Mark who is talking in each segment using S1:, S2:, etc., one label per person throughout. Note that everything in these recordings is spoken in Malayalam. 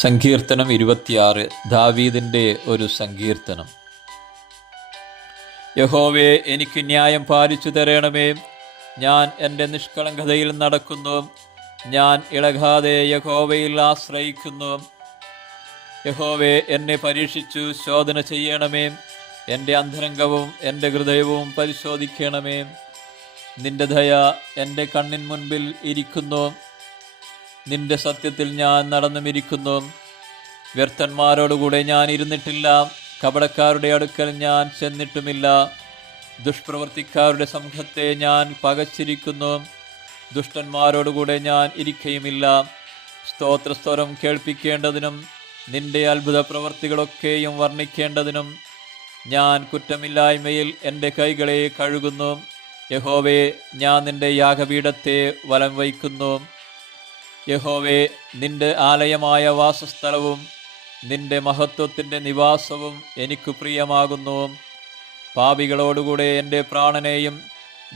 S1: സങ്കീർത്തനം ഇരുപത്തിയാറ് ദാവീദിന്റെ ഒരു സങ്കീർത്തനം. യഹോവേ എനിക്ക് ന്യായം പാലിച്ചു തരണമേ. ഞാൻ എന്റെ നിഷ്കളങ്കതയിൽ നടക്കുന്നു. ഞാൻ ഇളകാതെ യഹോവയിൽ ആശ്രയിക്കുന്നു. യഹോവേ എന്നെ പരീക്ഷിച്ചു ശോധന ചെയ്യണമേ. എന്റെ അന്തരംഗവും എന്റെ ഹൃദയവും പരിശോധിക്കണമേ. നിന്റെ ദയ എന്റെ കണ്ണിൻ മുൻപിൽ ഇരിക്കുന്നു. നിന്റെ സത്യത്തിൽ ഞാൻ നടന്നുമിരിക്കുന്നു. വ്യർത്ഥന്മാരോടുകൂടെ ഞാൻ ഇരുന്നിട്ടില്ല. കപടക്കാരുടെ അടുക്കൽ ഞാൻ ചെന്നിട്ടുമില്ല. ദുഷ്പ്രവർത്തിക്കാരുടെ സംഘത്തെ ഞാൻ പകച്ചിരിക്കുന്നു. ദുഷ്ടന്മാരോടുകൂടെ ഞാൻ ഇരിക്കയുമില്ല. സ്തോത്രസ്വരം കേൾപ്പിക്കേണ്ടതിനും നിന്റെ അത്ഭുത പ്രവർത്തികളൊക്കെയും വർണിക്കേണ്ടതിനും ഞാൻ കുറ്റമില്ലായ്മയിൽ എന്റെ കൈകളെ കഴുകുന്നു. യഹോവേ ഞാൻ നിന്റെ യാഗപീഠത്തെ വലം വയ്ക്കുന്നു. യഹോവേ നിന്റെ ആലയമായ വാസസ്ഥലവും നിന്റെ മഹത്വത്തിന്റെ നിവാസവും എനിക്ക് പ്രിയമാകുന്നു. പാപികളോടുകൂടെ എന്റെ പ്രാണനെയും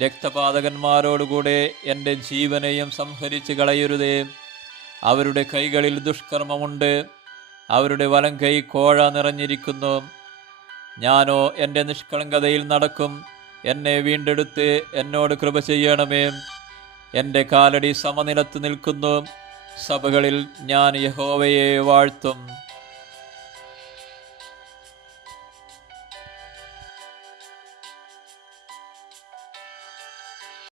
S1: രക്തപാതകന്മാരോടുകൂടെ എന്റെ ജീവനെയും സംഹരിച്ച് കളയരുതേ. അവരുടെ കൈകളിൽ ദുഷ്കർമ്മമുണ്ട്. അവരുടെ വലം കൈ കോഴ നിറഞ്ഞിരിക്കുന്നു. ഞാനോ എന്റെ നിഷ്കളങ്കതയിൽ നടക്കും. എന്നെ വീണ്ടെടുത്ത് എന്നോട് കൃപ ചെയ്യണമേ. എന്റെ കാലടി സമനിലത്ത് നിൽക്കുന്നു. സഭകളിൽ ഞാൻ യഹോവയെ വാഴ്ത്തും.